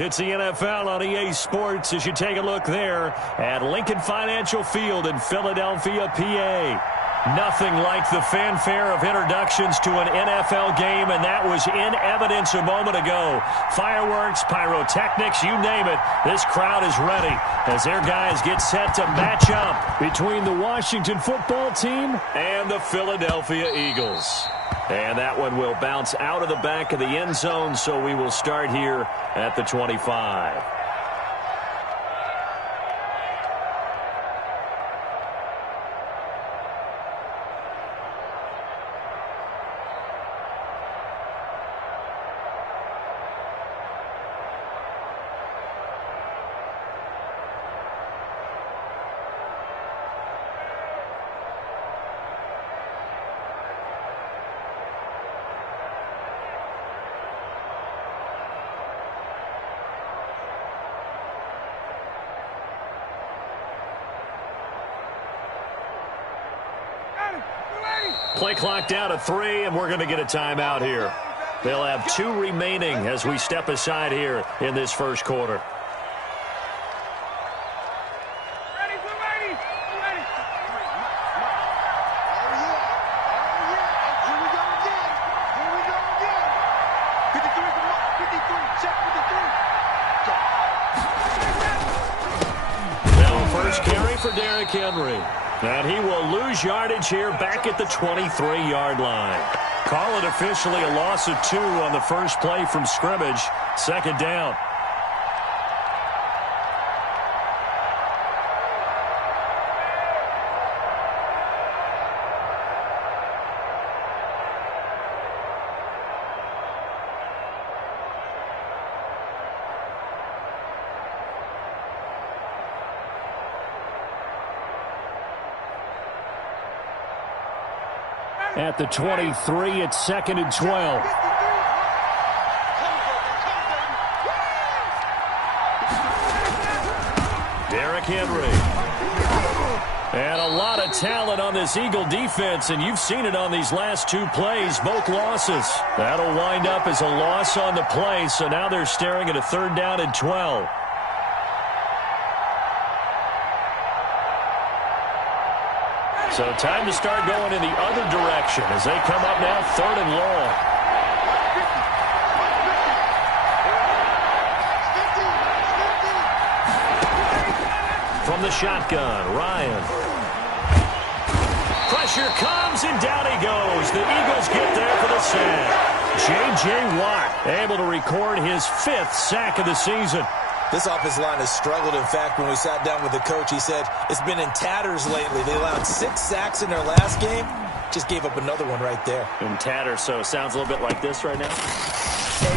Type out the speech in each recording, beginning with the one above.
It's the NFL on EA Sports as you take a look there at Lincoln Financial Field in Philadelphia, PA. Nothing like the fanfare of introductions to an NFL game, and that was in evidence a moment ago. Fireworks, pyrotechnics, you name it. This crowd is ready as their guys get set to match up between the Washington football team and the Philadelphia Eagles. And that one will bounce out of the back of the end zone, so we will start here at the 25. Play clock down to 3, and we're going to get a timeout here. They'll have 2 remaining as we step aside here in this first quarter. Now first carry for Derrick Henry. And he will lose yardage here back at the 23-yard line. Call it officially a loss of 2 on the first play from scrimmage. Second down. At the 23, it's 2nd and 12. Derrick Henry. And a lot of talent on this Eagle defense, and you've seen it on these last 2 plays, both losses. That'll wind up as a loss on the play, so now they're staring at a 3rd down and 12. So time to start going in the other direction as they come up now 3rd and long. From the shotgun, Ryan. Pressure comes, and down he goes. The Eagles get there for the sack. J.J. Watt able to record his 5th sack of the season. This offensive line has struggled. In fact, when we sat down with the coach, he said it's been in tatters lately. They allowed 6 sacks in their last game. Just gave up another one right there. In tatters, so it sounds a little bit like this right now?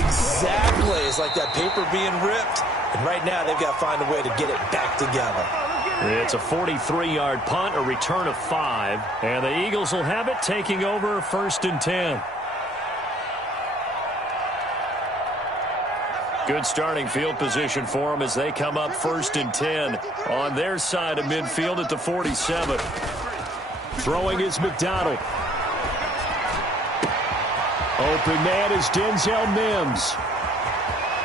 Exactly. It's like that paper being ripped. And right now, they've got to find a way to get it back together. It's a 43-yard punt, a return of 5. And the Eagles will have it, taking over 1st and 10. Good starting field position for them as they come up 1st and 10 on their side of midfield at the 47. Throwing is McDonald. Open man is Denzel Mims.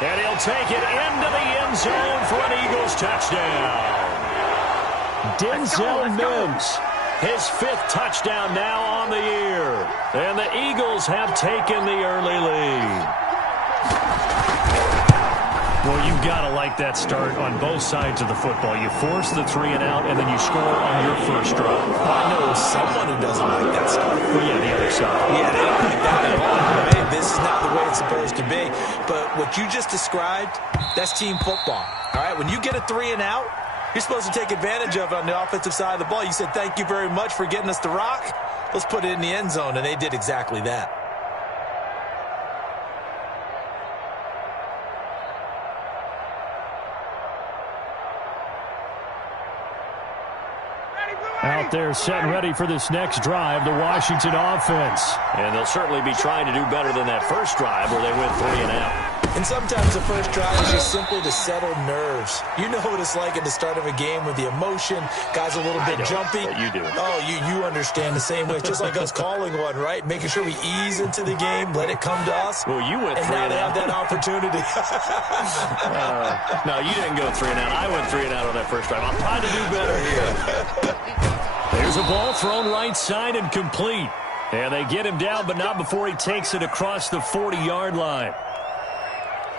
And he'll take it into the end zone for an Eagles touchdown. Denzel Mims, his 5th touchdown now on the year. And the Eagles have taken the early lead. Well, you've got to like that start on both sides of the football. You force the 3 and out, and then you score on your first drive. I know someone who doesn't like that start. Well, yeah, the other side. Yeah, they don't like that at all. Right? This is not the way it's supposed to be. But what you just described, that's team football. All right, when you get a 3 and out, you're supposed to take advantage of it on the offensive side of the ball. You said, thank you very much for getting us the rock. Let's put it in the end zone, and they did exactly that. Out there set and ready for this next drive, the Washington offense. And they'll certainly be trying to do better than that first drive where they went 3 and out. And sometimes the first drive is just simply to settle nerves. You know what it's like at the start of a game with the emotion. Guys a little bit jumpy. But you do. Oh, you understand the same way. It's just like us calling one, right? Making sure we ease into the game, let it come to us. Well, you went 3 and now and they out. have that opportunity. No, you didn't go 3 and out. I went 3 and out on that first drive. I'm trying to do better here. There's a ball thrown right side and complete. And they get him down, but not before he takes it across the 40-yard line.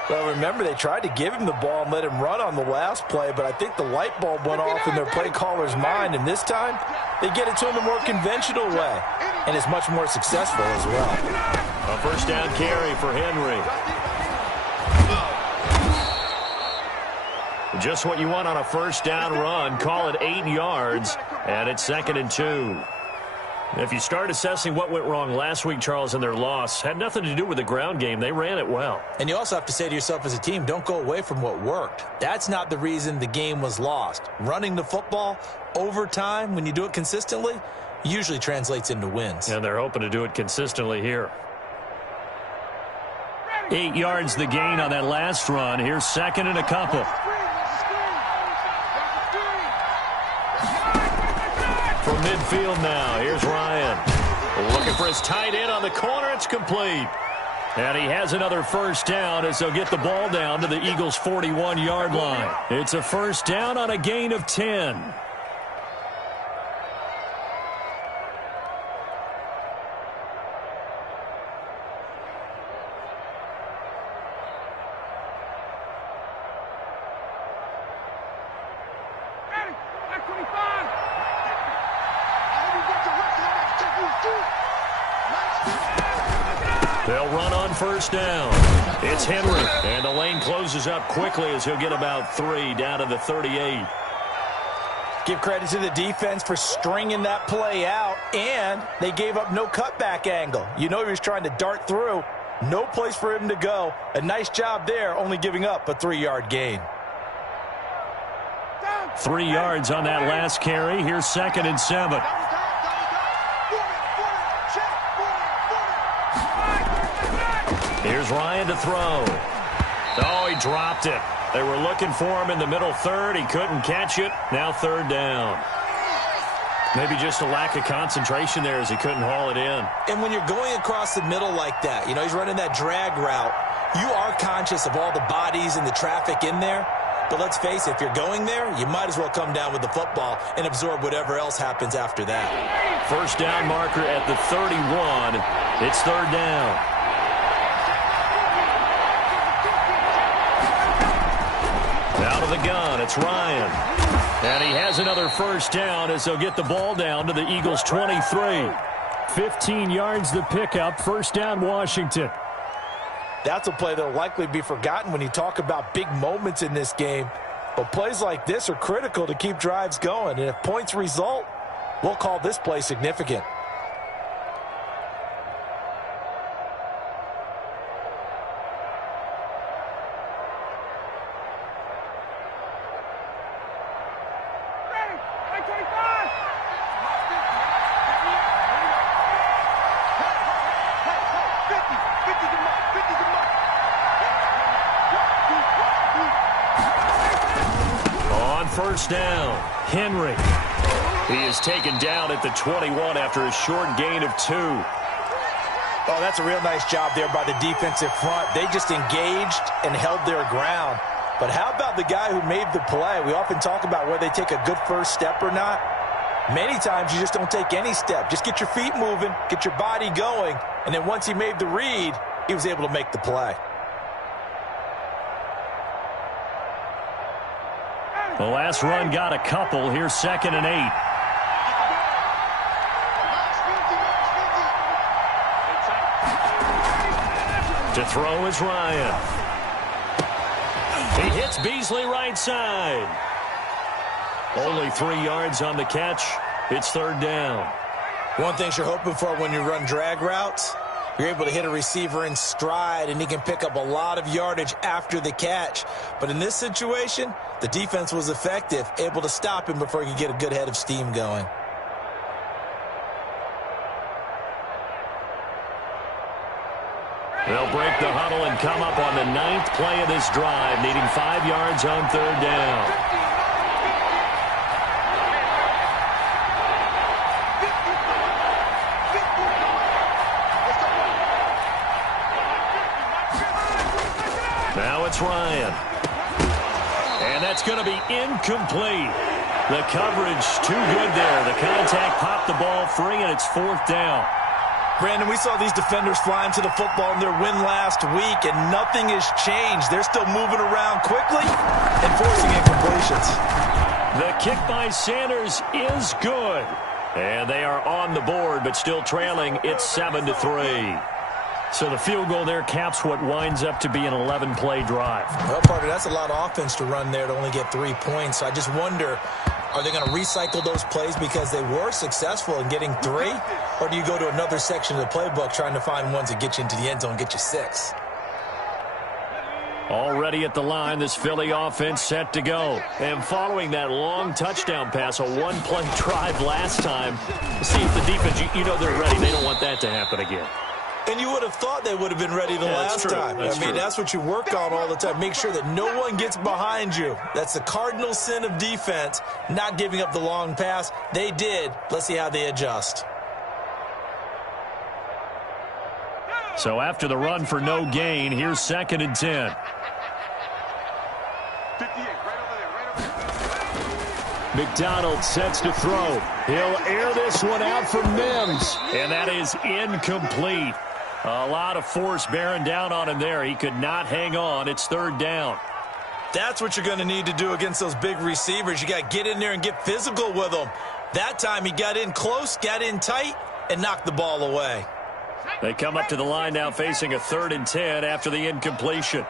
Well, remember, they tried to give him the ball and let him run on the last play, but I think the light bulb went off in their play caller's mind, and this time they get it to him a more conventional way, and it's much more successful as well. A first down carry for Henry. Just what you want on a first down run. Call it 8 yards, and it's 2nd and 2. If you start assessing what went wrong last week, Charles, in their loss, had nothing to do with the ground game. They ran it well. And you also have to say to yourself as a team, don't go away from what worked. That's not the reason the game was lost. Running the football over time, when you do it consistently, usually translates into wins. And they're hoping to do it consistently here. 8 yards the gain on that last run. Here's 2nd and a couple. From midfield now, here's Ryan. Looking for his tight end on the corner. It's complete. And he has another first down as they'll get the ball down to the Eagles' 41-yard line. It's a first down on a gain of 10. They'll run on first down. It's Henry, and the lane closes up quickly as he'll get about 3 down to the 38. Give credit to the defense for stringing that play out, and they gave up no cutback angle. You know he was trying to dart through. No place for him to go. A nice job there, only giving up a 3-yard gain. 3 yards on that last carry. Here's 2nd and 7. Here's Ryan to throw. Oh, he dropped it. They were looking for him in the middle third. He couldn't catch it. Now 3rd down. Maybe just a lack of concentration there as he couldn't haul it in. And when you're going across the middle like that, you know, he's running that drag route, you are conscious of all the bodies and the traffic in there. But let's face it, if you're going there, you might as well come down with the football and absorb whatever else happens after that. First down marker at the 31. It's 3rd down. Out of the gun, it's Ryan. And he has another first down as they'll get the ball down to the Eagles' 23. 15 yards the pickup. First down, Washington. That's a play that will likely be forgotten when you talk about big moments in this game. But plays like this are critical to keep drives going. And if points result, we'll call this play significant. First down, Henry. He is taken down at the 21 after a short gain of 2. Oh, that's a real nice job there by the defensive front. They just engaged and held their ground. But how about the guy who made the play? We often talk about whether they take a good first step or not. Many times you just don't take any step. Just get your feet moving, get your body going, and then once he made the read, he was able to make the play. The last run got a couple. Here's 2nd and 8. To throw is Ryan. He hits Beasley right side. Only 3 yards on the catch. It's 3rd down. One thing you're hoping for when you run drag routes, you're able to hit a receiver in stride, and he can pick up a lot of yardage after the catch. But in this situation, the defense was effective, able to stop him before he could get a good head of steam going. They'll break the huddle and come up on the 9th play of this drive, needing 5 yards on 3rd down. Now it's Ryan. And that's going to be incomplete. The coverage too good there. The contact popped the ball free, and it's 4th down. Brandon, we saw these defenders flying to the football in their win last week, and nothing has changed. They're still moving around quickly and forcing incompletions. The kick by Sanders is good. And they are on the board, but still trailing. It's 7-3. So the field goal there caps what winds up to be an 11-play drive. Well, partner, that's a lot of offense to run there to only get 3 points. So I just wonder, are they going to recycle those plays because they were successful in getting 3? Or do you go to another section of the playbook trying to find ones that get you into the end zone and get you 6? Already at the line, this Philly offense set to go. And following that long touchdown pass, a 1-play drive last time, see if the defense, you know they're ready. They don't want that to happen again. And you would have thought they would have been ready the last time. That's what you work on all the time. Make sure that no one gets behind you. That's the cardinal sin of defense, not giving up the long pass. They did. Let's see how they adjust. So after the run for no gain, here's 2nd and 10. McDonald sets to throw. He'll air this one out for Mims. And that is incomplete. A lot of force bearing down on him there. He could not hang on. It's 3rd down. That's what you're going to need to do against those big receivers. You got to get in there and get physical with them. That time he got in close, got in tight, and knocked the ball away. They come up to the line now facing a 3rd and 10 after the incompletion.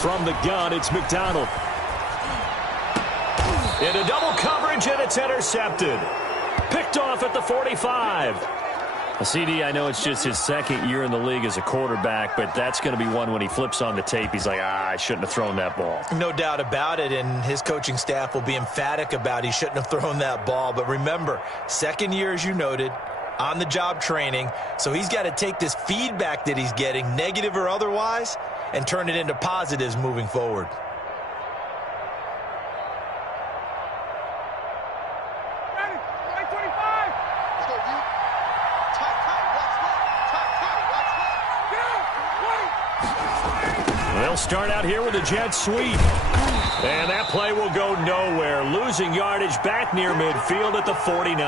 From the gun, it's McDonald. Into double coverage, and it's intercepted. Picked off at the 45. CD, I know it's just his 2nd year in the league as a quarterback, but that's going to be one when he flips on the tape. He's like, I shouldn't have thrown that ball. No doubt about it, and his coaching staff will be emphatic about he shouldn't have thrown that ball. But remember, 2nd year, as you noted, on-the-job training, so he's got to take this feedback that he's getting, negative or otherwise, and turn it into positives moving forward. They'll start out here with a jet sweep. And that play will go nowhere. Losing yardage back near midfield at the 49.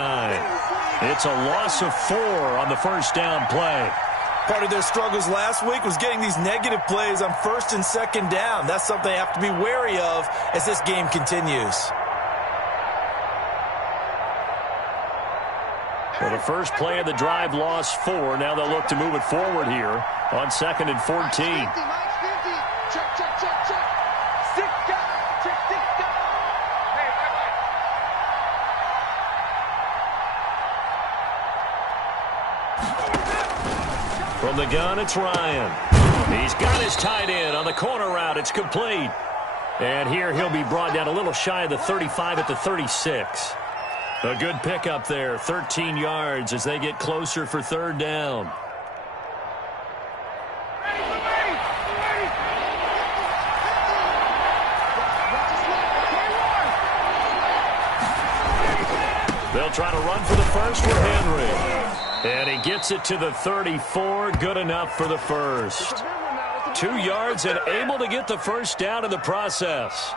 It's a loss of 4 on the 1st down play. Part of their struggles last week was getting these negative plays on 1st and 2nd down. That's something they have to be wary of as this game continues. Well, the first play of the drive lost 4. Now they'll look to move it forward here on 2nd and 14. From the gun, it's Ryan. He's got his tight end on the corner route. It's complete. And here he'll be brought down a little shy of the 35 at the 36. A good pickup there, 13 yards as they get closer for 3rd down. They'll try to run for the first for Henry. And he gets it to the 34. Good enough for the first. 2 yards and able to get the first down in the process.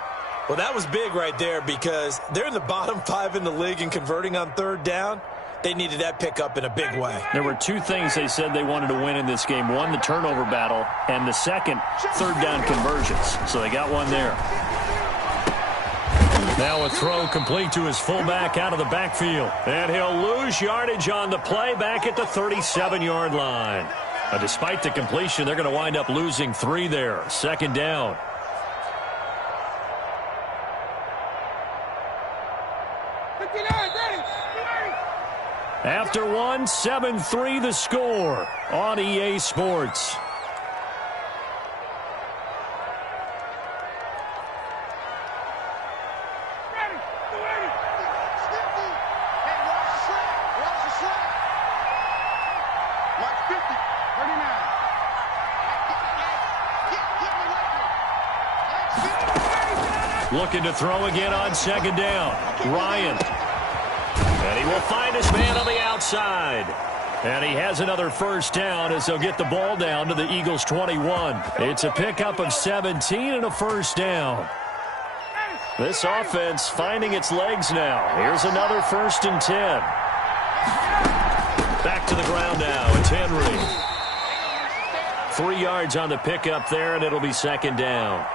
Well, that was big right there because they're in the bottom 5 in the league in converting on 3rd down. They needed that pickup in a big way. There were 2 things they said they wanted to win in this game. One, the turnover battle, and the second, 3rd down conversions. So they got one there. Now a throw complete to his fullback out of the backfield. And he'll lose yardage on the play back at the 37-yard line. Despite the completion, they're going to wind up losing 3 there. 2nd down. After 1, 7-3 the score on EA Sports. Looking to throw again on second down. Ryan. And he will find his man on the outside. And he has another first down as they'll get the ball down to the Eagles' 21. It's a pickup of 17 and a first down. This offense finding its legs now. Here's another 1st and 10. Back to the ground now. It's Henry. 3 yards on the pickup there, and it'll be second down.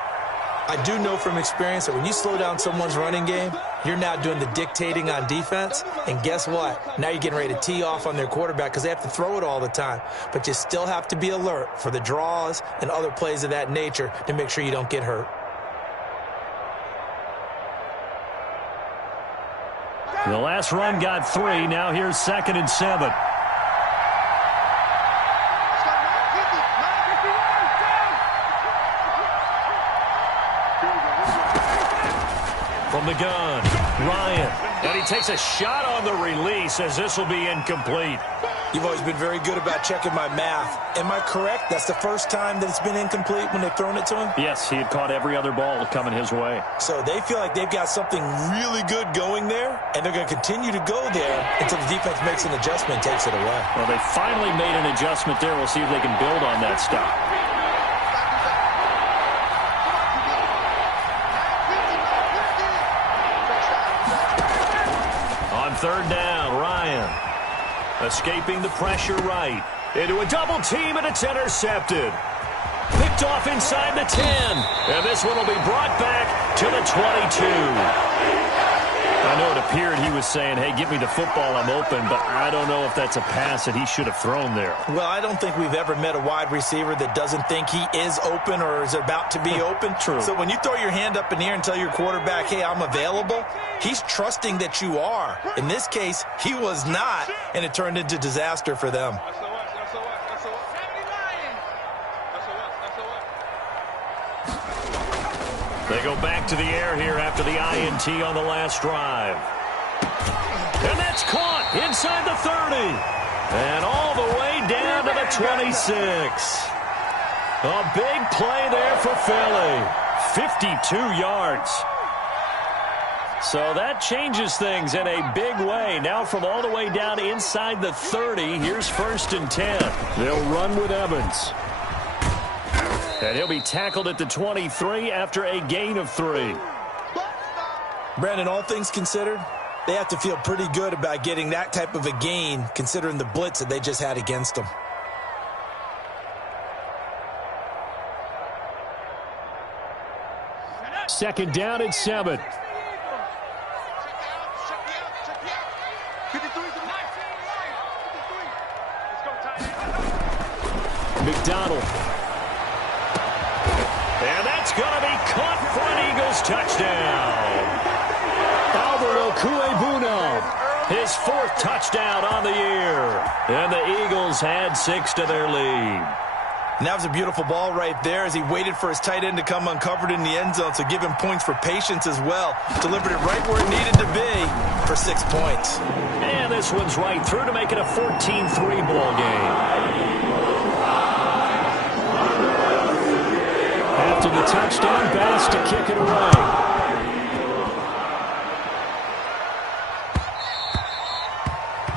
I do know from experience that when you slow down someone's running game, you're now doing the dictating on defense. And guess what? Now you're getting ready to tee off on their quarterback because they have to throw it all the time. But you still have to be alert for the draws and other plays of that nature to make sure you don't get hurt. The last run got 3. Now here's 2nd and 7. From the gun, Ryan. And he takes a shot on the release as this will be incomplete. You've always been very good about checking my math. Am I correct? That's the first time that it's been incomplete when they've thrown it to him? Yes, he had caught every other ball coming his way. So they feel like they've got something really good going there, and they're going to continue to go there until the defense makes an adjustment and takes it away. Well, they finally made an adjustment there. We'll see if they can build on that stop. On 3rd down, Ryan. Escaping the pressure right. Into a double team, and it's intercepted. Picked off inside the 10. And this one will be brought back to the 22. I know it appeared he was saying, hey, give me the football, I'm open, but I don't know if that's a pass that he should have thrown there. Well, I don't think we've ever met a wide receiver that doesn't think he is open or is about to be open. True. So when you throw your hand up in the air and tell your quarterback, hey, I'm available, he's trusting that you are. In this case, he was not, and it turned into disaster for them. They go back to the air here after the INT on the last drive. And that's caught inside the 30. And all the way down to the 26. A big play there for Philly. 52 yards. So that changes things in a big way. Now from all the way down inside the 30, here's 1st and 10. They'll run with Evans. And he'll be tackled at the 23 after a gain of 3. Brandon, all things considered, they have to feel pretty good about getting that type of a gain considering the blitz that they just had against them. Second down and 7. McDonald. And that's going to be caught for an Eagles touchdown. Albert Okuegbuna, his 4th touchdown on the year. And the Eagles had 6 to their lead. And that was a beautiful ball right there as he waited for his tight end to come uncovered in the end zone, so give him points for patience as well. Delivered it right where it needed to be for 6 points. And this one's right through to make it a 14-3 ball game. After the touchdown, Bass to kick it away.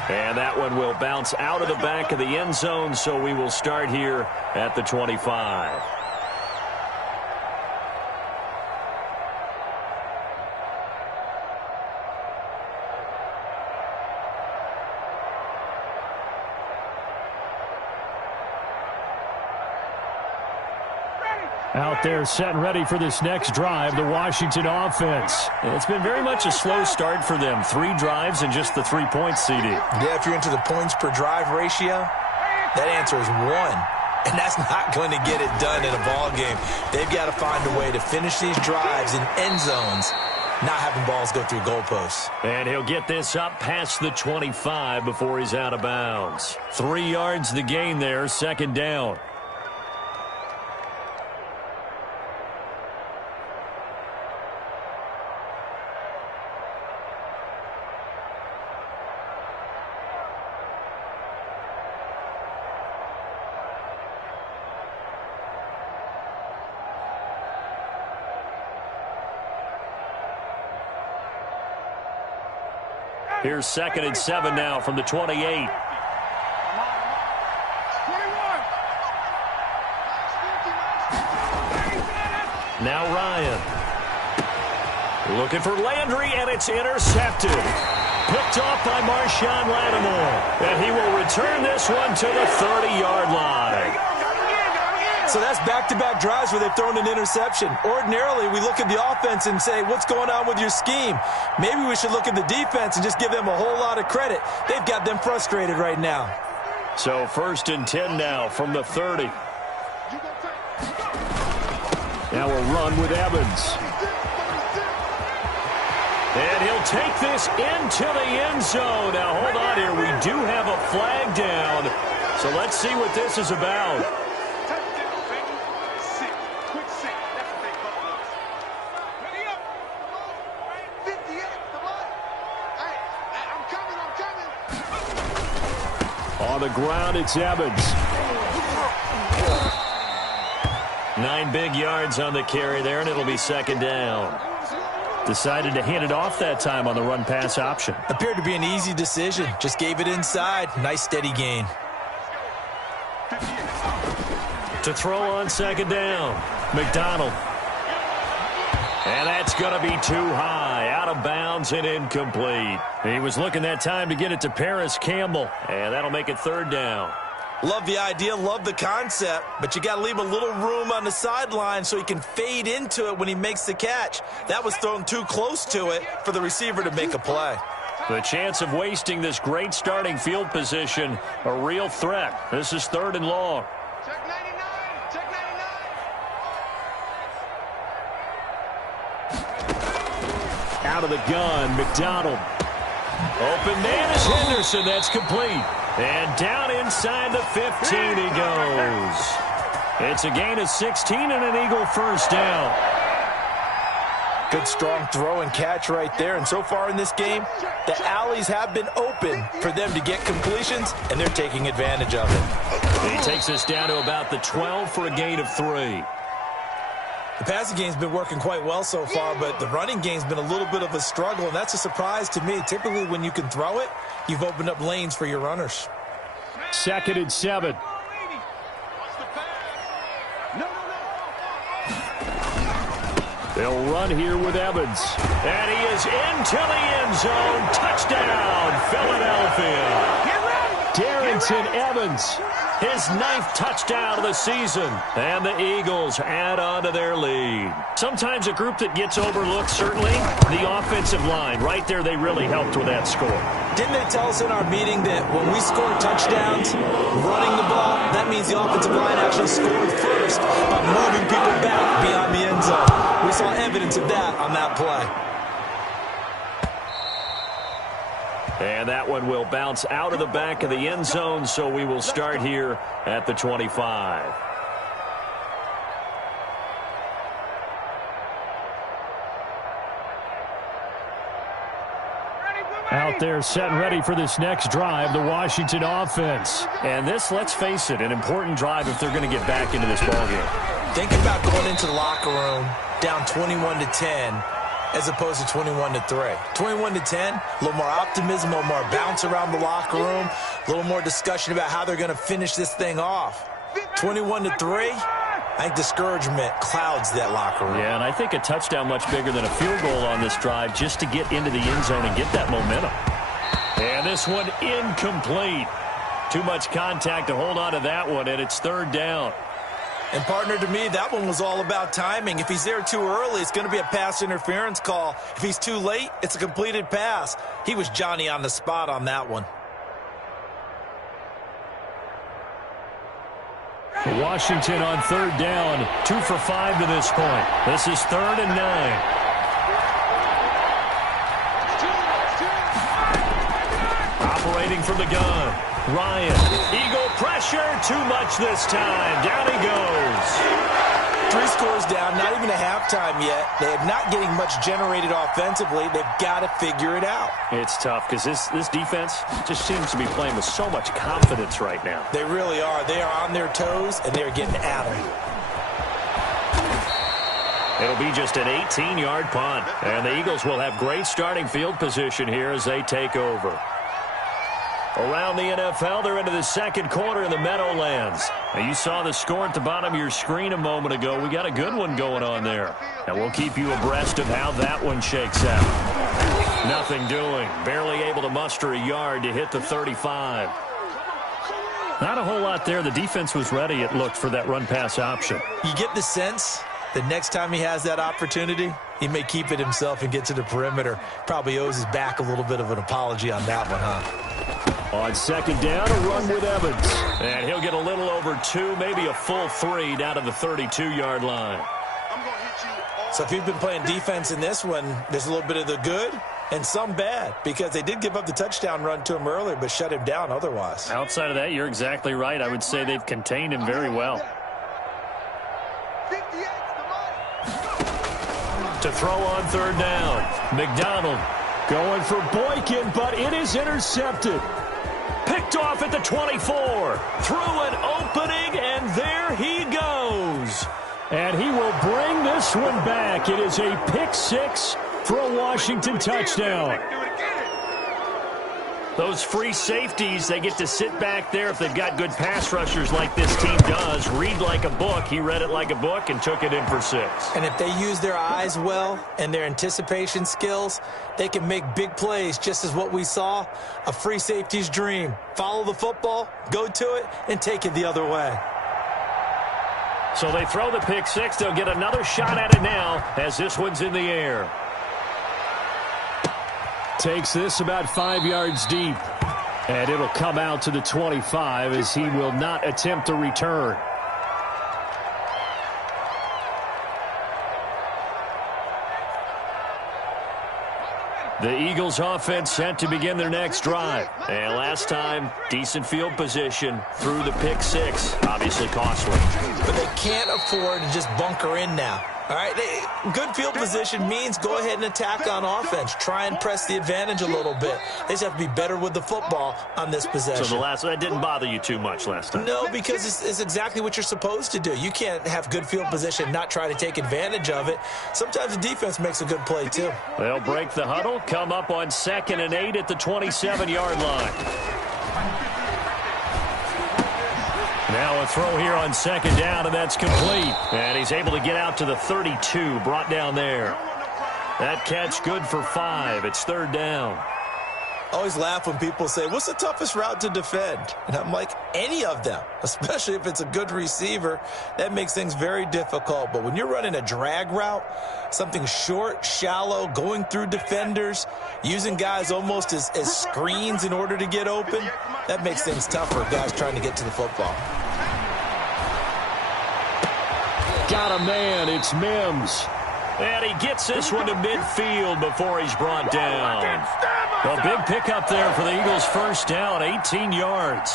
And that one will bounce out of the back of the end zone, so we will start here at the 25. Out there set and ready for this next drive, the Washington offense. It's been very much a slow start for them. 3 drives and just the 3 points, CD. Yeah, if you're into the points per drive ratio, that answer is 1. And that's not going to get it done in a ball game. They've got to find a way to finish these drives in end zones, not having balls go through goalposts. And he'll get this up past the 25 before he's out of bounds. 3 yards the gain there, second down. Here's 2nd and 7 now from the 28. Now Ryan. Looking for Landry, and it's intercepted. Picked off by Marshawn Lattimore. And he will return this one to the 30-yard line. So that's back-to-back drives where they've thrown an interception. Ordinarily, we look at the offense and say, what's going on with your scheme? Maybe we should look at the defense and just give them a whole lot of credit. They've got them frustrated right now. So 1st and 10 now from the 30. Now a run with Evans. And he'll take this into the end zone. Now, hold on here. We do have a flag down. So let's see what this is about. On the ground, it's Evans. 9 big yards on the carry there, and it'll be 2nd down. Decided to hand it off that time on the run-pass option. Appeared to be an easy decision. Just gave it inside. Nice, steady gain. To throw on 2nd down, McDonald. And that's going to be too high, out of bounds and incomplete. He was looking that time to get it to Paris Campbell, and that'll make it 3rd down. Love the idea, love the concept, but you got to leave a little room on the sideline so he can fade into it when he makes the catch. That was thrown too close to it for the receiver to make a play. The chance of wasting this great starting field position, a real threat. This is 3rd and long. Check 99. Check 99. Out of the gun, McDonald. Open man is Henderson. That's complete. And down inside the 15 he goes. It's a gain of 16 and an Eagle 1st down. Good strong throw and catch right there. And so far in this game, the alleys have been open for them to get completions, and they're taking advantage of it. He takes us down to about the 12 for a gain of 3. The passing game's been working quite well so far, but the running game's been a little bit of a struggle, and that's a surprise to me. Typically, when you can throw it, you've opened up lanes for your runners. 2nd and 7. They'll run here with Evans. And he is into the end zone. Touchdown, Philadelphia. Darrington Evans, his 9th touchdown of the season. And the Eagles add on to their lead. Sometimes a group that gets overlooked, certainly, the offensive line. Right there, they really helped with that score. Didn't they tell us in our meeting that when we score touchdowns, running the ball, that means the offensive line actually scored first by moving people back beyond the end zone? We saw evidence of that on that play. And that one will bounce out of the back of the end zone, so we will start here at the 25. Out there set and ready for this next drive, the Washington offense. And this, let's face it, an important drive if they're going to get back into this ballgame. Think about going into the locker room down 21-10 as opposed to 21-3. 21-10, a little more optimism, a little more bounce around the locker room, a little more discussion about how they're going to finish this thing off. 21-3, I think discouragement clouds that locker room. Yeah, and I think a touchdown much bigger than a field goal on this drive just to get into the end zone and get that momentum. And this one incomplete. Too much contact to hold on to that one, and it's 3rd down. And, partner, to me, that one was all about timing. If he's there too early, it's going to be a pass interference call. If he's too late, it's a completed pass. He was Johnny on the spot on that one. Washington on 3rd down, 2 for 5 to this point. This is 3rd and 9. Operating from the gun. Ryan, Eagle pressure, too much this time. Down he goes. 3 scores down, not even a halftime yet. They are not getting much generated offensively. They've got to figure it out. It's tough because this defense just seems to be playing with so much confidence right now. They really are. They are on their toes, and they are getting at them. It'll be just an 18-yard punt. And the Eagles will have great starting field position here as they take over. Around the NFL, they're into the second quarter in the Meadowlands. Now, you saw the score at the bottom of your screen a moment ago. We got a good one going on there. And we'll keep you abreast of how that one shakes out. Nothing doing. Barely able to muster a yard to hit the 35. Not a whole lot there. The defense was ready, it looked, for that run-pass option. You get the sense that next time he has that opportunity, he may keep it himself and get to the perimeter. Probably owes his back a little bit of an apology on that one, huh? On second down, a run with Evans. And he'll get a little over 2, maybe a full 3 down to the 32-yard line. So if you've been playing defense in this one, there's a little bit of the good and some bad, because they did give up the touchdown run to him earlier but shut him down otherwise. Outside of that, you're exactly right. I would say they've contained him very well. To throw on third down, McDonald going for Boykin, but it is intercepted. Picked off at the 24. Through an opening, and there he goes. And he will bring this one back. It is a pick 6 for a Washington touchdown. Those free safeties, they get to sit back there if they've got good pass rushers like this team does. Read like a book. He read it like a book and took it in for 6. And if they use their eyes well and their anticipation skills, they can make big plays, just as what we saw, a free safety's dream. Follow the football, go to it, and take it the other way. So they throw the pick 6. They'll get another shot at it now as this one's in the air. Takes this about 5 yards deep. And it'll come out to the 25 as he will not attempt a return. The Eagles offense set to begin their next drive. And last time, decent field position through the pick 6. Obviously costly. But they can't afford to just bunker in now. All right, good field position means go ahead and attack on offense. Try and press the advantage a little bit. They just have to be better with the football on this possession. So that didn't bother you too much last time? No, because it's exactly what you're supposed to do. You can't have good field position, not try to take advantage of it. Sometimes the defense makes a good play, too. They'll break the huddle, come up on 2nd and 8 at the 27-yard line. Now a throw here on 2nd down, and that's complete. And he's able to get out to the 32, brought down there. That catch good for 5. It's 3rd down. I always laugh when people say, what's the toughest route to defend? And I'm like, any of them, especially if it's a good receiver. That makes things very difficult. But when you're running a drag route, something short, shallow, going through defenders, using guys almost as screens in order to get open, that makes things tougher, guys trying to get to the football. Got a man. It's Mims. And he gets this one to midfield before he's brought down. A big pickup there for the Eagles' first down, 18 yards.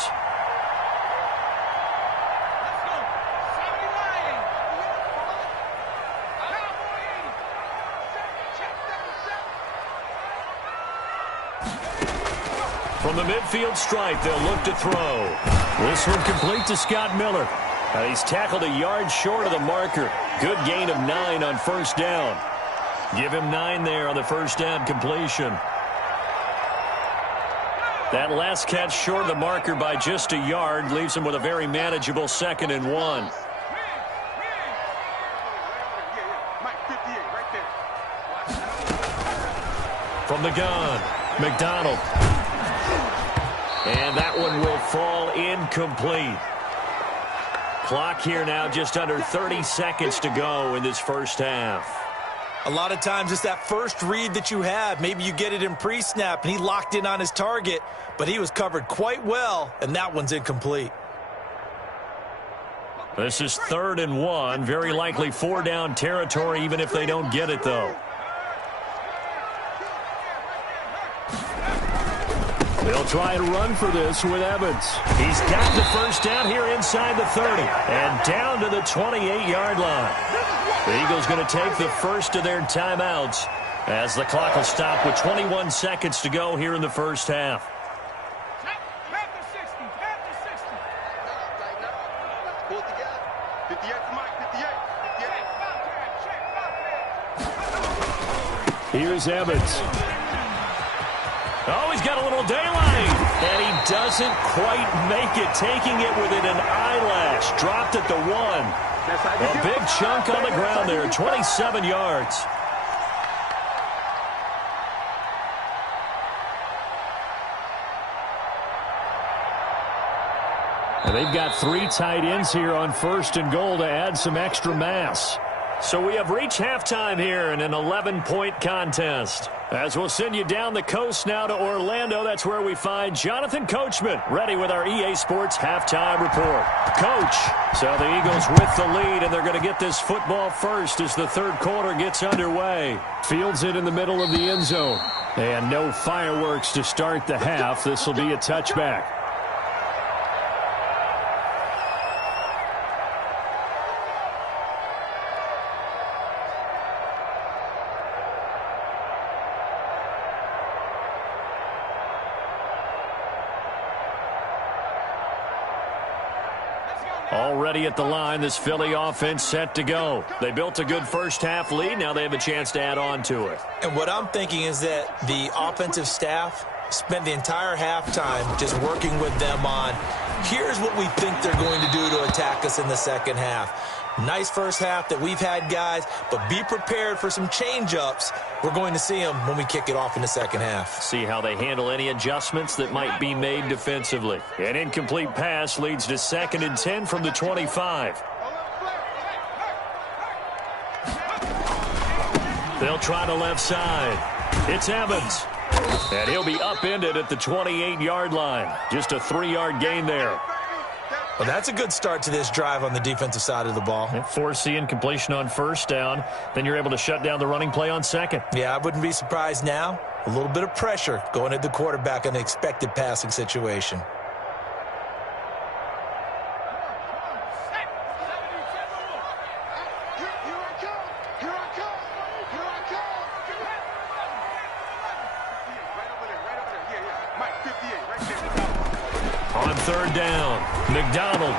From the midfield stripe, they'll look to throw. This one complete to Scott Miller. He's tackled a yard short of the marker. Good gain of 9 on first down. Give him 9 there on the first down completion. That last catch short of the marker by just a yard leaves him with a very manageable 2nd and 1. From the gun, McDonald. And that one will fall incomplete. Clock here now just under 30 seconds to go in this first half. A lot of times it's that first read that you have. Maybe you get it in pre-snap and he locked in on his target, but he was covered quite well, and that one's incomplete. This is 3rd and 1. Very likely 4-down territory even if they don't get it, though. They'll try and run for this with Evans. He's got the first down here inside the 30 and down to the 28-yard line. The Eagles going to take the first of their timeouts as the clock will stop with 21 seconds to go here in the first half. Here's Evans. Oh, he's got a little daylight. And he doesn't quite make it, taking it within an eyelash. Dropped at the 1. A big chunk on the ground there, 27 yards. And they've got 3 tight ends here on 1st and goal to add some extra mass. So we have reached halftime here in an 11-point contest. As we'll send you down the coast now to Orlando, that's where we find Jonathan Coachman, ready with our EA Sports halftime report. Coach, so the Eagles with the lead, and they're going to get this football first as the 3rd quarter gets underway. Fields it in the middle of the end zone. And no fireworks to start the half. This will be a touchback. Already at the line, this Philly offense set to go. They built a good first-half lead. Now they have a chance to add on to it. And what I'm thinking is that the offensive staff spent the entire halftime just working with them on, here's what we think they're going to do to attack us in the second half. Nice first half that we've had, guys, but be prepared for some change-ups. We're going to see them when we kick it off in the second half. See how they handle any adjustments that might be made defensively. An incomplete pass leads to 2nd and 10 from the 25. They'll try the left side. It's Evans. And he'll be upended at the 28-yard line. Just a 3-yard gain there. Well, that's a good start to this drive on the defensive side of the ball. Force incompletion on 1st down. Then you're able to shut down the running play on 2nd. Yeah, I wouldn't be surprised now. A little bit of pressure going at the quarterback in an expected passing situation. On 3rd down, McDonald.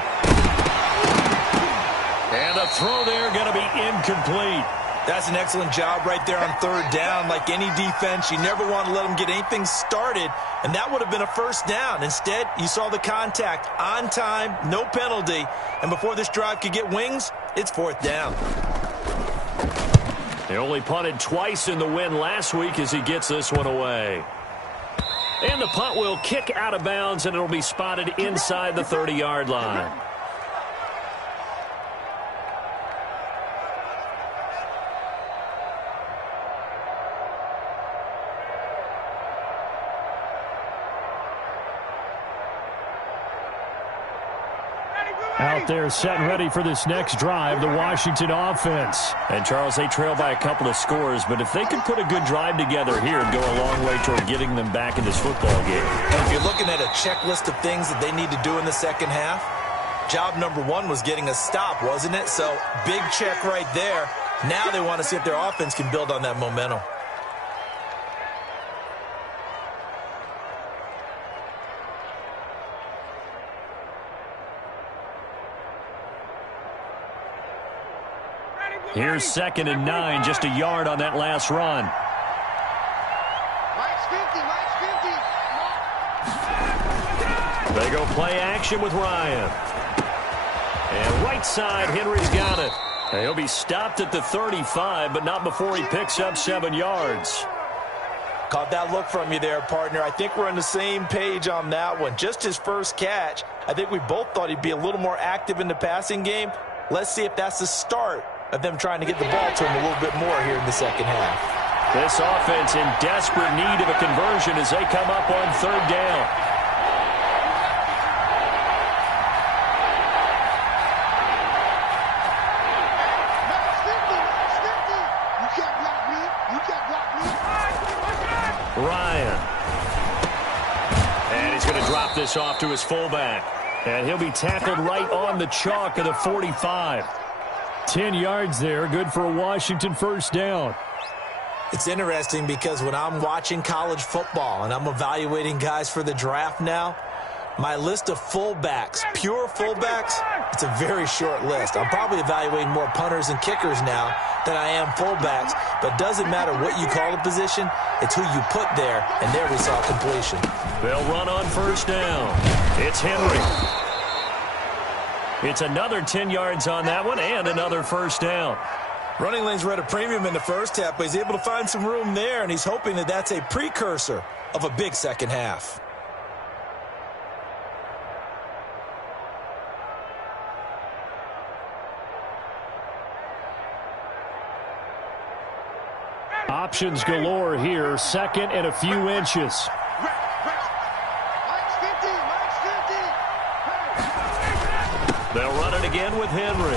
And a throw there going to be incomplete. That's an excellent job right there on 3rd down. Like any defense, you never want to let them get anything started, and that would have been a 1st down. Instead, you saw the contact on time, no penalty, and before this drive could get wings, it's 4th down. They only punted twice in the win last week as he gets this one away. And the punt will kick out of bounds, and it'll be spotted inside the 30-yard line. Out there set and ready for this next drive, the Washington offense. And, Charles, they trail by a couple of scores, but if they could put a good drive together here and go a long way toward getting them back in this football game. And if you're looking at a checklist of things that they need to do in the second half, job number 1 was getting a stop, wasn't it? So, big check right there. Now they want to see if their offense can build on that momentum. Here's 2nd and 9, just a yard on that last run. They go play action with Ryan. And right side, Henry's got it. And he'll be stopped at the 35, but not before he picks up 7 yards. Caught that look from you there, partner. I think we're on the same page on that one. Just his first catch. I think we both thought he'd be a little more active in the passing game. Let's see if that's the start of them trying to get the ball to him a little bit more here in the second half. This offense in desperate need of a conversion as they come up on 3rd down. Ryan. And he's going to drop this off to his fullback. And he'll be tackled right on the chalk of the 45. 10 yards there, good for a Washington 1st down. It's interesting because when I'm watching college football and I'm evaluating guys for the draft now, my list of fullbacks, pure fullbacks, It's a very short list. I'm probably evaluating more punters and kickers now than I am fullbacks, but it doesn't matter what you call the position, it's who you put there, and there we saw completion. They'll run on first down. It's Henry. It's another 10 yards on that one and another first down. Running lanes were at a premium in the first half, but he's able to find some room there, and he's hoping that that's a precursor of a big second half. Options galore here. Second and a few inches. They'll run it again with Henry.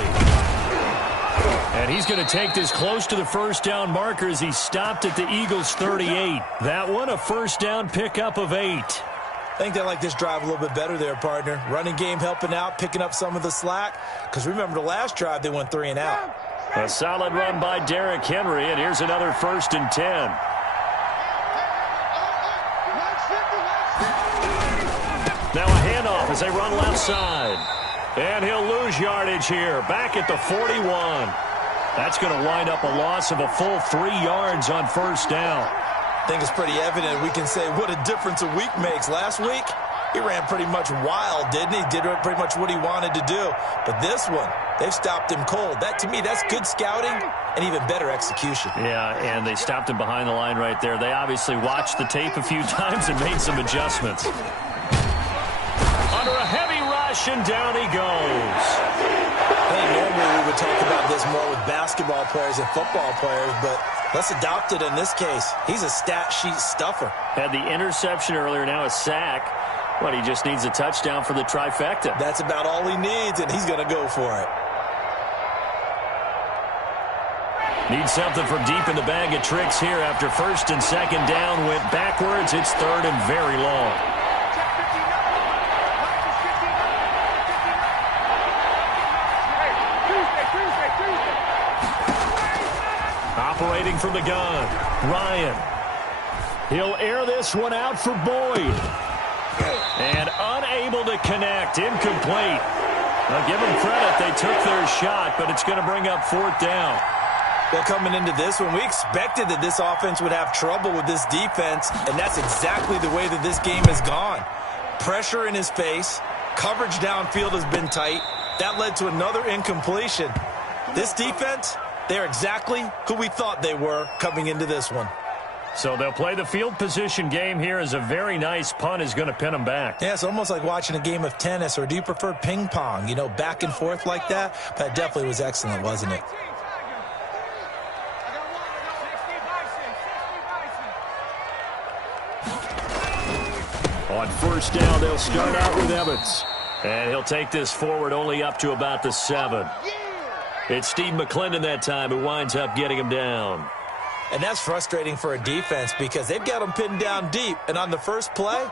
And he's going to take this close to the first down marker as he stopped at the Eagles' 38. That one, a first down pickup of 8. I think they like this drive a little bit better there, partner. Running game helping out, picking up some of the slack. Because remember, the last drive, they went 3 and out. A solid run by Derrick Henry, and here's another 1st and 10. Now a handoff as they run left side. And he'll lose yardage here, back at the 41. That's going to wind up a loss of a full 3 yards on first down. I think it's pretty evident. We can say what a difference a week makes. Last week, he ran pretty much wild, didn't he? Did pretty much what he wanted to do. But this one, they've stopped him cold. That, to me, that's good scouting and even better execution. Yeah, and they stopped him behind the line right there. They obviously watched the tape a few times and made some adjustments. Under a heavy rush, and down he goes. I think normally we would talk about this more with basketball players and football players, but let's adopt it in this case. He's a stat sheet stuffer. Had the interception earlier, now a sack. But he just needs a touchdown for the trifecta. That's about all he needs, and he's going to go for it. Needs something from deep in the bag of tricks here after 1st and 2nd down. Went backwards. It's 3rd and very long. Operating from the gun, Ryan. He'll air this one out for Boyd. And unable to connect, incomplete. Now give them credit, they took their shot, but it's going to bring up 4th down. Well, coming into this one, we expected that this offense would have trouble with this defense, and that's exactly the way that this game has gone. Pressure in his face, coverage downfield has been tight. That led to another incompletion. This defense, they're exactly who we thought they were coming into this one. So they'll play the field position game here as a very nice punt is going to pin them back. Yeah, it's almost like watching a game of tennis, or do you prefer ping pong? You know, back and forth like that? That definitely was excellent, wasn't it? On first down, they'll start out with Evans. And he'll take this forward only up to about the 7. It's Steve McClendon that time who winds up getting him down. And that's frustrating for a defense because they've got them pinned down deep. And on the first play,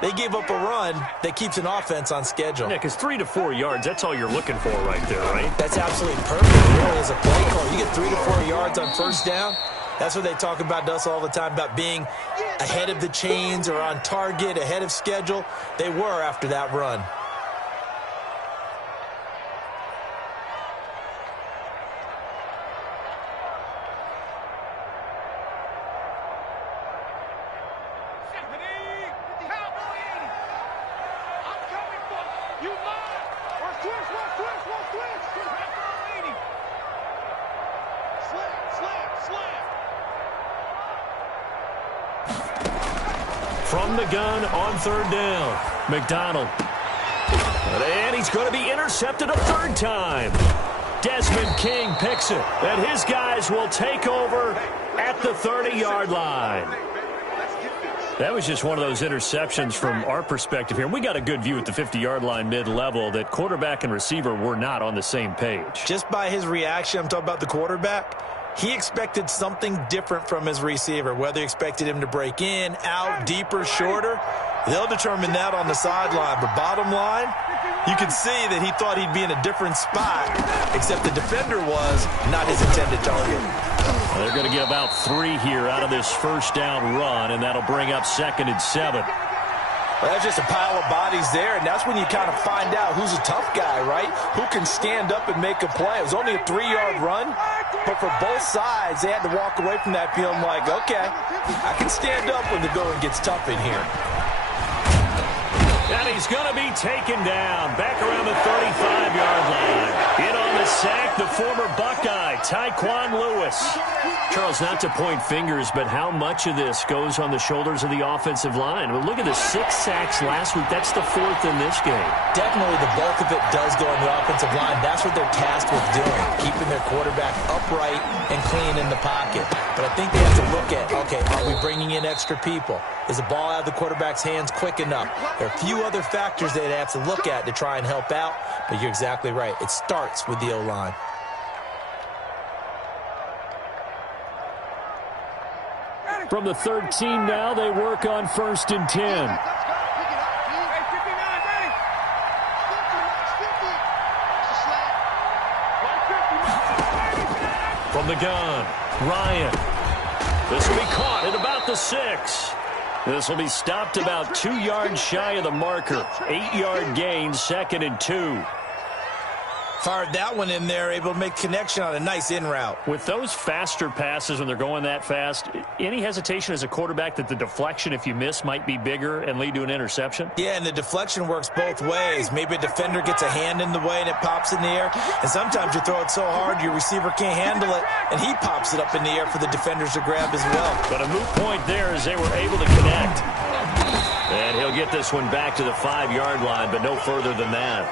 they gave up a run that keeps an offense on schedule. Yeah, because 3 to 4 yards, that's all you're looking for right there, right? That's absolutely perfect, really, as a play call. You get 3 to 4 yards on first down. That's what they talk about to us all the time, about being ahead of the chains or on target, ahead of schedule. They were after that run. From the gun on 3rd down, McDonald. And he's going to be intercepted a 3rd time. Desmond King picks it. And his guys will take over at the 30-yard line. That was just one of those interceptions from our perspective here. We got a good view at the 50-yard line mid-level that quarterback and receiver were not on the same page. Just by his reaction, I'm talking about the quarterback, he expected something different from his receiver, whether he expected him to break in, out, deeper, shorter. They'll determine that on the sideline. But bottom line, you can see that he thought he'd be in a different spot, except the defender was not his intended target. Well, they're going to get about 3 here out of this first down run, and that'll bring up 2nd and 7. Well, that's just a pile of bodies there, and that's when you kind of find out who's a tough guy, right? Who can stand up and make a play. It was only a 3-yard run, but for both sides, they had to walk away from that feeling like, okay, I can stand up when the going gets tough in here. And he's going to be taken down back around the 35-yard line. In on the sack, the former Buckeye, Tyquan Lewis. Charles, not to point fingers, but how much of this goes on the shoulders of the offensive line? Well, look at the 6 sacks last week. That's the 4th in this game. Definitely the bulk of it does go on the offensive line. That's what they're tasked with doing, keeping their quarterback upright and clean in the pocket. But I think they have to look at, okay, are we bringing in extra people? Is the ball out of the quarterback's hands quick enough? There are a few other factors they'd have to look at to try and help out, but you're exactly right. It starts with the O-line. From the 13 now, they work on 1st and 10. From the gun, Ryan. This will be caught at about the 6. This will be stopped about 2 yards shy of the marker. 8-yard gain, 2nd and 2. Fired that one in there, able to make connection on a nice in route. With those faster passes when they're going that fast, any hesitation as a quarterback that the deflection, if you miss, might be bigger and lead to an interception? Yeah, and the deflection works both ways. Maybe a defender gets a hand in the way and it pops in the air. And sometimes you throw it so hard your receiver can't handle it, and he pops it up in the air for the defenders to grab as well. But a moot point there as they were able to connect. And he'll get this one back to the 5-yard line, but no further than that.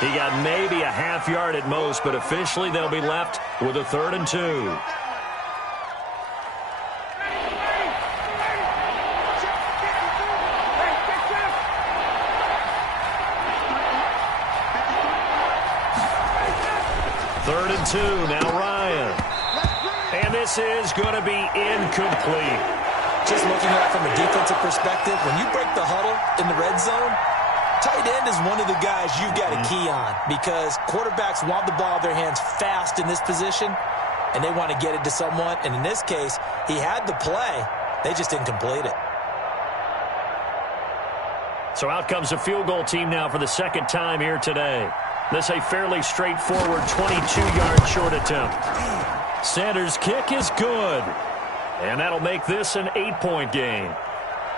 He got maybe a half yard at most, but officially they'll be left with a 3rd and 2. Third and 2, now Ryan. And this is going to be incomplete. Just looking at it from a defensive perspective, when you break the huddle in the red zone, tight end is one of the guys you've got to key on because quarterbacks want the ball in their hands fast in this position, and they want to get it to someone. And in this case, he had the play. They just didn't complete it. So out comes the field goal team now for the 2nd time here today. This a fairly straightforward 22-yard short attempt. Sanders' kick is good. And that'll make this an 8-point game.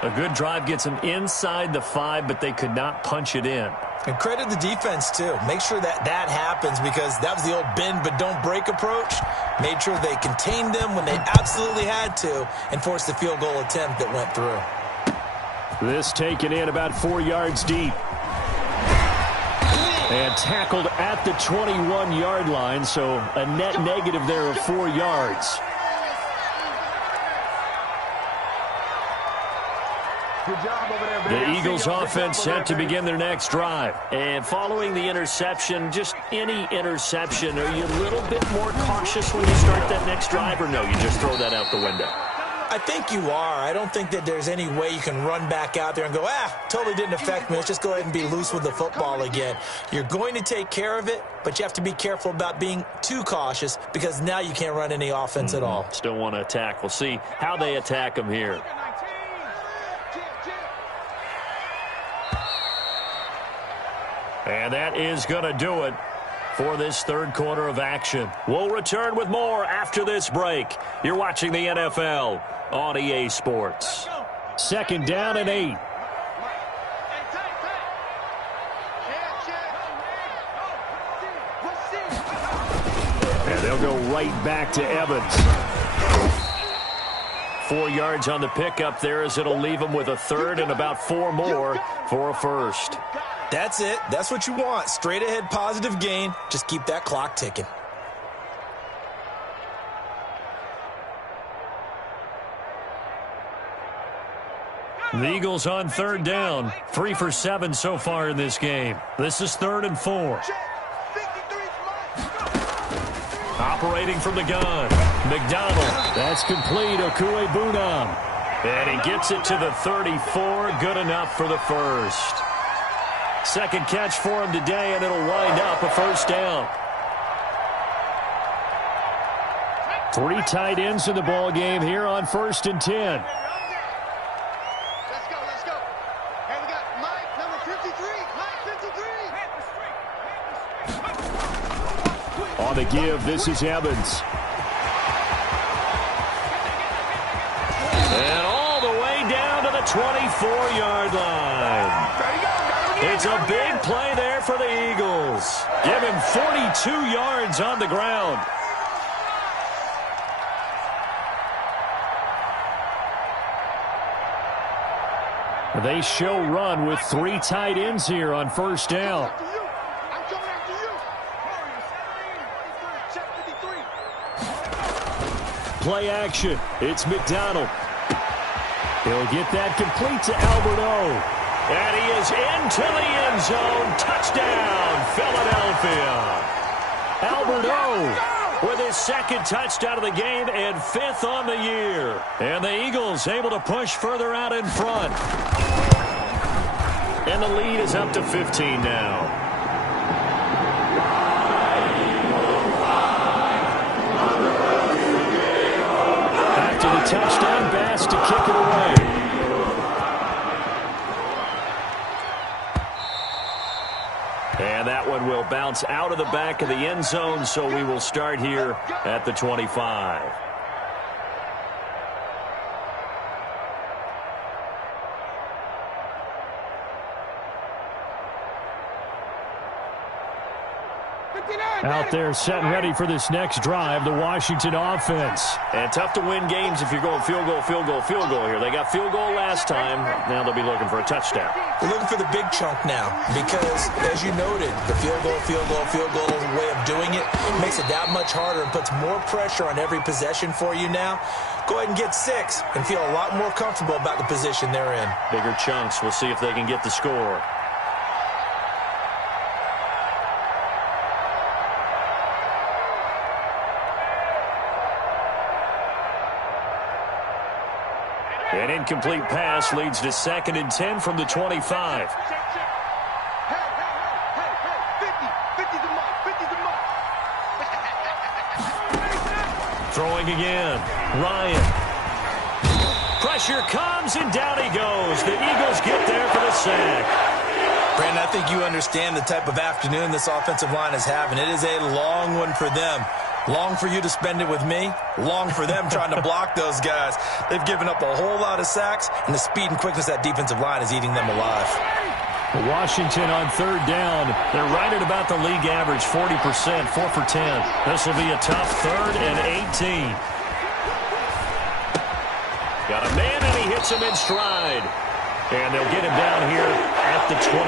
A good drive gets them inside the 5, but they could not punch it in. And credit the defense, too. Make sure that that happens because that was the old bend but don't break approach. Made sure they contained them when they absolutely had to and forced the field goal attempt that went through. This taken in about 4 yards deep. And tackled at the 21-yard line, so a net negative there of 4 yards. The Eagles offense set to begin their next drive. And following the interception, just any interception, are you a little bit more cautious when you start that next drive, or no, you just throw that out the window? I think you are. I don't think that there's any way you can run back out there and go, totally didn't affect me. Let's just go ahead and be loose with the football again. You're going to take care of it, but you have to be careful about being too cautious because now you can't run any offense at all. Still want to attack. We'll see how they attack them here. And that is going to do it for this 3rd quarter of action. We'll return with more after this break. You're watching the NFL on EA Sports. 2nd down and 8. And they'll go right back to Evans. 4 yards on the pickup there as it'll leave them with a 3rd and about 4 more for a 1st. That's it. That's what you want. Straight ahead positive gain. Just keep that clock ticking. The Eagles on 3rd down. 3 for 7 so far in this game. This is 3rd and 4. Operating from the gun. McDonald. That's complete. Okuebunam. And he gets it to the 34. Good enough for the 1st. 2nd catch for him today, and it'll wind up a 1st down. 3 tight ends in the ball game here on 1st and 10. Let's go. Here we go. on the give. This is Evans. And all the way down to the 24-yard line. It's a big play there for the Eagles. Give him 42 yards on the ground. They show run with 3 tight ends here on first down. Play action. It's McDonald. He'll get that complete to Albert O. And he is into the end zone. Touchdown, Philadelphia. Albert O with his 2nd touchdown of the game and 5th on the year. And the Eagles able to push further out in front. And the lead is up to 15 now. After the touchdown, Bass to kick it away. And that one will bounce out of the back of the end zone, so we will start here at the 25. Out there set and ready for this next drive, the Washington offense. And tough to win games if you're going field goal, field goal, field goal here. They got field goal last time. Now they'll be looking for a touchdown. They're looking for the big chunk now because, as you noted, the field goal way of doing it makes it that much harder and puts more pressure on every possession for you now. Go ahead and get 6 and feel a lot more comfortable about the position they're in. Bigger chunks. We'll see if they can get the score. An incomplete pass leads to 2nd and 10 from the 25. Throwing again. Ryan. Pressure comes, and down he goes. The Eagles get there for the sack. Brandon, I think you understand the type of afternoon this offensive line is having. It is a long one for them. Long for you to spend it with me. Long for them trying to block those guys. They've given up a whole lot of sacks, and the speed and quickness of that defensive line is eating them alive. Washington on 3rd down. They're right at about the league average, 40%, 4 for 10. This will be a tough 3rd and 18. Got a man, and he hits him in stride. And they'll get him down here at the 23.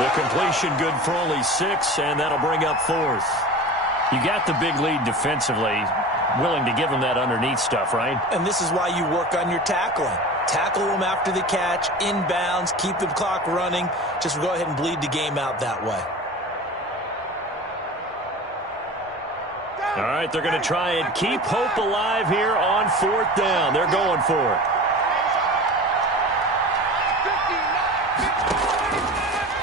The completion good for only 6, and that'll bring up 4th. You got the big lead defensively, willing to give them that underneath stuff, right? And this is why you work on your tackling. Tackle them after the catch, inbounds, keep the clock running. Just go ahead and bleed the game out that way. All right, they're going to try and keep hope alive here on 4th down. They're going for it.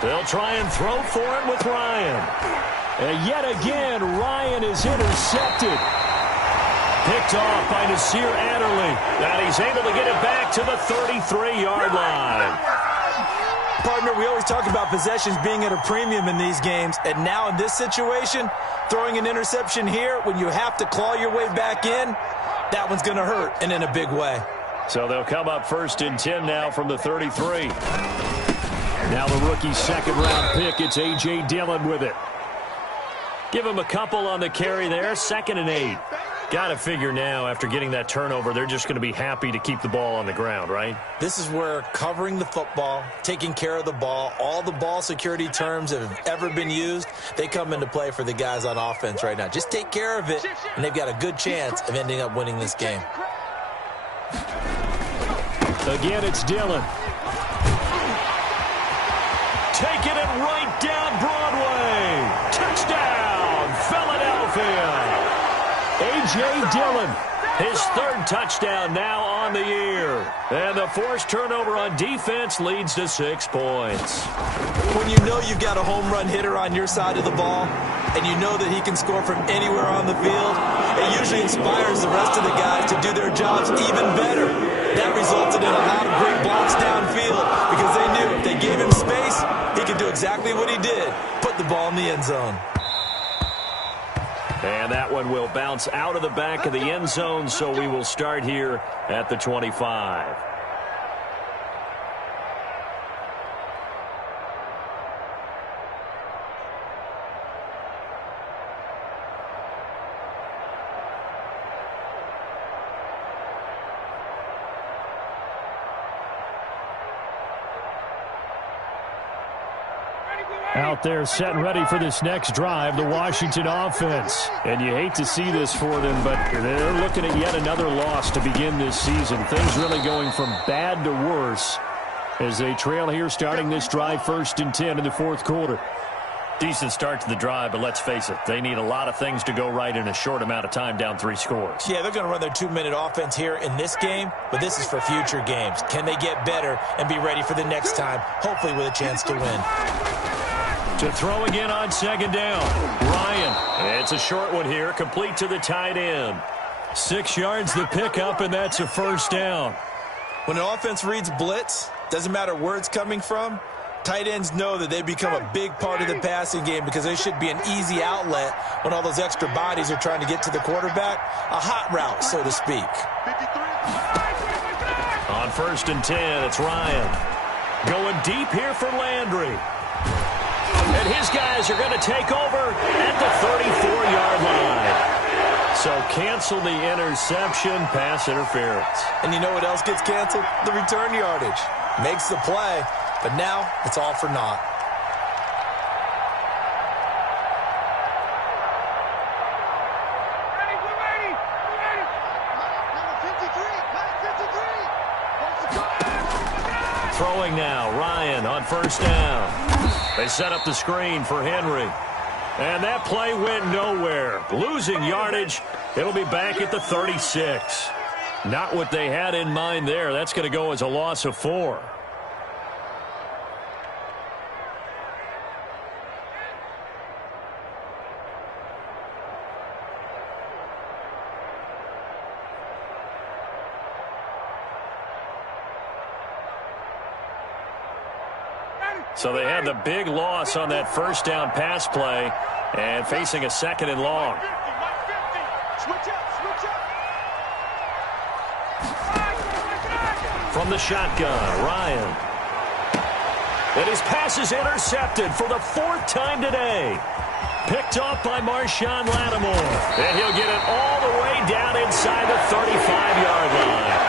They'll try and throw for it with Ryan. And yet again, Ryan is intercepted. Picked off by Nasir Adderley. And he's able to get it back to the 33-yard line. Partner, we always talk about possessions being at a premium in these games. And now in this situation, throwing an interception here when you have to claw your way back in, that one's going to hurt, and in a big way. So they'll come up 1st and 10 now from the 33. Now the rookie's 2nd-round pick, it's A.J. Dillon with it. Give him a couple on the carry there, 2nd and 8. Got to figure now, after getting that turnover, they're just going to be happy to keep the ball on the ground, right? This is where covering the football, taking care of the ball, all the ball security terms that have ever been used, they come into play for the guys on offense right now. Just take care of it, and they've got a good chance of ending up winning this game. Again, it's Dillon. Taking it right down Broadway. Touchdown, Philadelphia. A.J. Dillon, his 3rd touchdown now on the year. And the forced turnover on defense leads to 6 points. When you know you've got a home run hitter on your side of the ball, and you know that he can score from anywhere on the field, it usually inspires the rest of the guys to do their jobs even better. That resulted in a lot of great blocks downfield because they knew if they gave him space, he could do exactly what he did, put the ball in the end zone. And that one will bounce out of the back of the end zone, so we will start here at the 25. Out there set and ready for this next drive, the Washington offense. And you hate to see this for them, but they're looking at yet another loss to begin this season. Things really going from bad to worse as they trail here starting this drive 1st and 10 in the fourth quarter. Decent start to the drive, but let's face it, they need a lot of things to go right in a short amount of time, down 3 scores. Yeah, they're going to run their 2-minute offense here in this game, but this is for future games. Can they get better and be ready for the next time, hopefully with a chance to win? To throw again on 2nd down. Ryan. It's a short one here, complete to the tight end. 6 yards the pickup, and that's a 1st down. When an offense reads blitz, doesn't matter where it's coming from, tight ends know that they become a big part of the passing game because they should be an easy outlet when all those extra bodies are trying to get to the quarterback. A hot route, so to speak. On 1st and 10, it's Ryan. Going deep here for Landry. And his guys are going to take over at the 34-yard line. So cancel the interception, pass interference. And you know what else gets canceled? The return yardage. Makes the play, but now it's all for naught. Throwing now, Ryan on 1st down. They set up the screen for Henry. And that play went nowhere. Losing yardage. It'll be back at the 36. Not what they had in mind there. That's going to go as a loss of 4. So they had the big loss on that 1st down pass play and facing a 2nd and long. From the shotgun, Ryan. And his pass is intercepted for the 4th time today. Picked off by Marshawn Lattimore. And he'll get it all the way down inside the 35-yard line.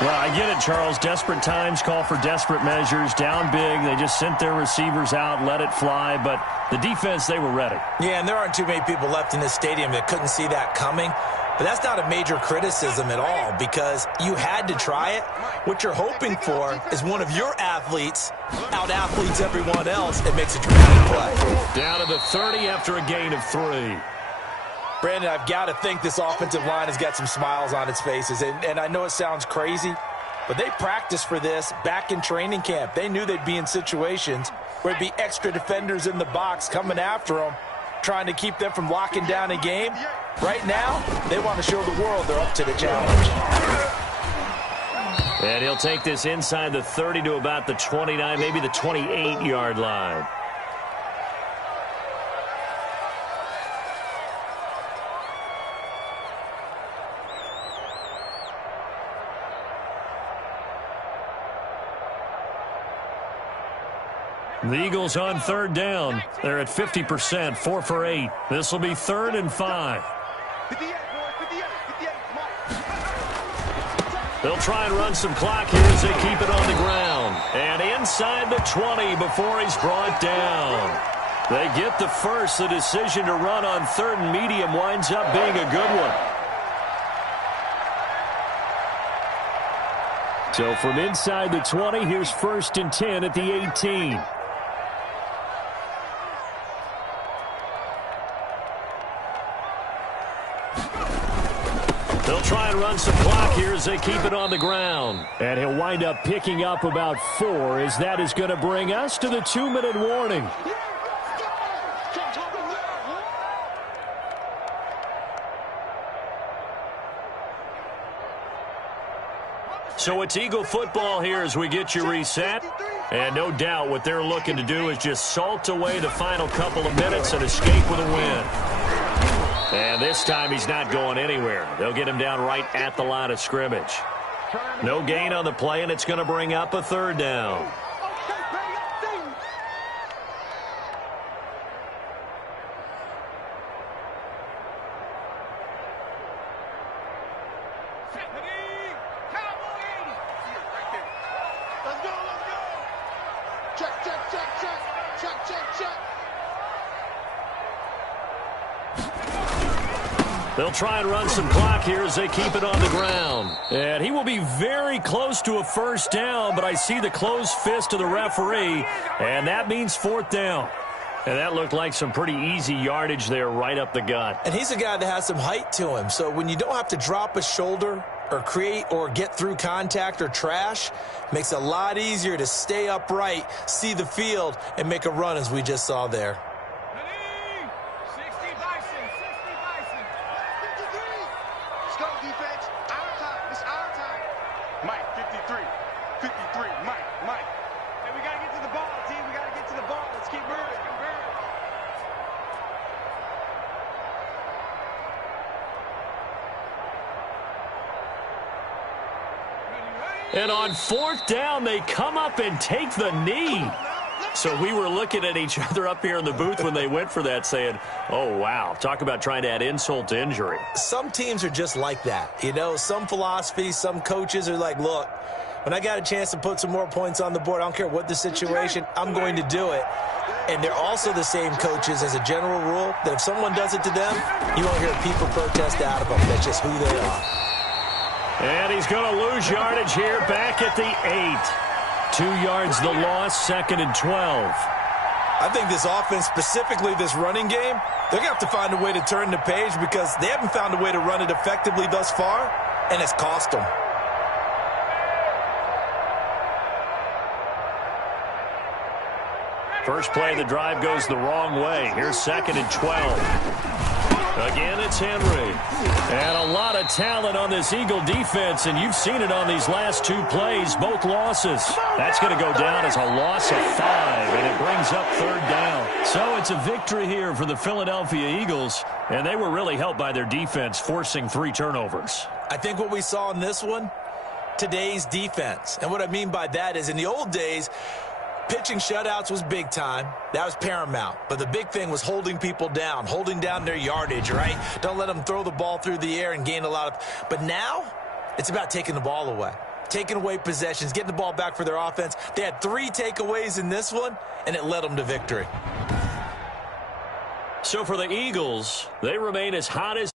Well, I get it, Charles. Desperate times call for desperate measures. Down big. They just sent their receivers out, let it fly. But the defense, they were ready. Yeah, and there aren't too many people left in this stadium that couldn't see that coming. But that's not a major criticism at all because you had to try it. What you're hoping for is one of your athletes out-athletes everyone else and makes a dramatic play. Down to the 30 after a gain of 3. Brandon, I've got to think this offensive line has got some smiles on its faces. And I know it sounds crazy, but they practiced for this back in training camp. They knew they'd be in situations where there'd be extra defenders in the box coming after them, trying to keep them from locking down a game. Right now, they want to show the world they're up to the challenge. And he'll take this inside the 30 to about the 29, maybe the 28-yard line. The Eagles on 3rd down. They're at 50%, 4 for 8. This will be 3rd and 5. They'll try and run some clock here as they keep it on the ground. And inside the 20 before he's brought down. They get the first. The decision to run on 3rd and medium winds up being a good one. So from inside the 20, here's 1st and 10 at the 18. They'll try and run some clock here as they keep it on the ground. And he'll wind up picking up about 4 as that is going to bring us to the 2-minute warning. So it's Eagle football here as we get you reset. And no doubt what they're looking to do is just salt away the final couple of minutes and escape with a win. And this time he's not going anywhere. They'll get him down right at the line of scrimmage. No gain on the play, and it's going to bring up a third down. They'll try and run some clock here as they keep it on the ground. And he will be very close to a first down, but I see the closed fist of the referee, and that means fourth down. And that looked like some pretty easy yardage there right up the gut. And he's a guy that has some height to him, so when you don't have to drop a shoulder or create or get through contact or trash, makes it a lot easier to stay upright, see the field, and make a run as we just saw there. And on fourth down, they come up and take the knee. So we were looking at each other up here in the booth when they went for that saying, oh, wow, talk about trying to add insult to injury. Some teams are just like that. You know, some philosophies, some coaches are like, look, when I got a chance to put some more points on the board, I don't care what the situation, I'm going to do it. And they're also the same coaches as a general rule that if someone does it to them, you won't hear people protest out of them. That's just who they are. And he's going to lose yardage here back at the 8. 2 yards the loss, 2nd and 12. I think this offense, specifically this running game, they're going to have to find a way to turn the page because they haven't found a way to run it effectively thus far, and it's cost them. First play of the drive goes the wrong way. Here's 2nd and 12. Again, it's Henry. And a lot of talent on this Eagle defense, and you've seen it on these last 2 plays, both losses. That's going to go down as a loss of 5, and it brings up 3rd down. So it's a victory here for the Philadelphia Eagles, and they were really helped by their defense, forcing 3 turnovers. I think what we saw in this one, today's defense. And what I mean by that is in the old days, pitching shutouts was big time. That was paramount. But the big thing was holding people down, holding down their yardage, right? Don't let them throw the ball through the air and gain a lot of... But now, it's about taking the ball away. Taking away possessions, getting the ball back for their offense. They had 3 takeaways in this one, and it led them to victory. So for the Eagles, they remain as hot as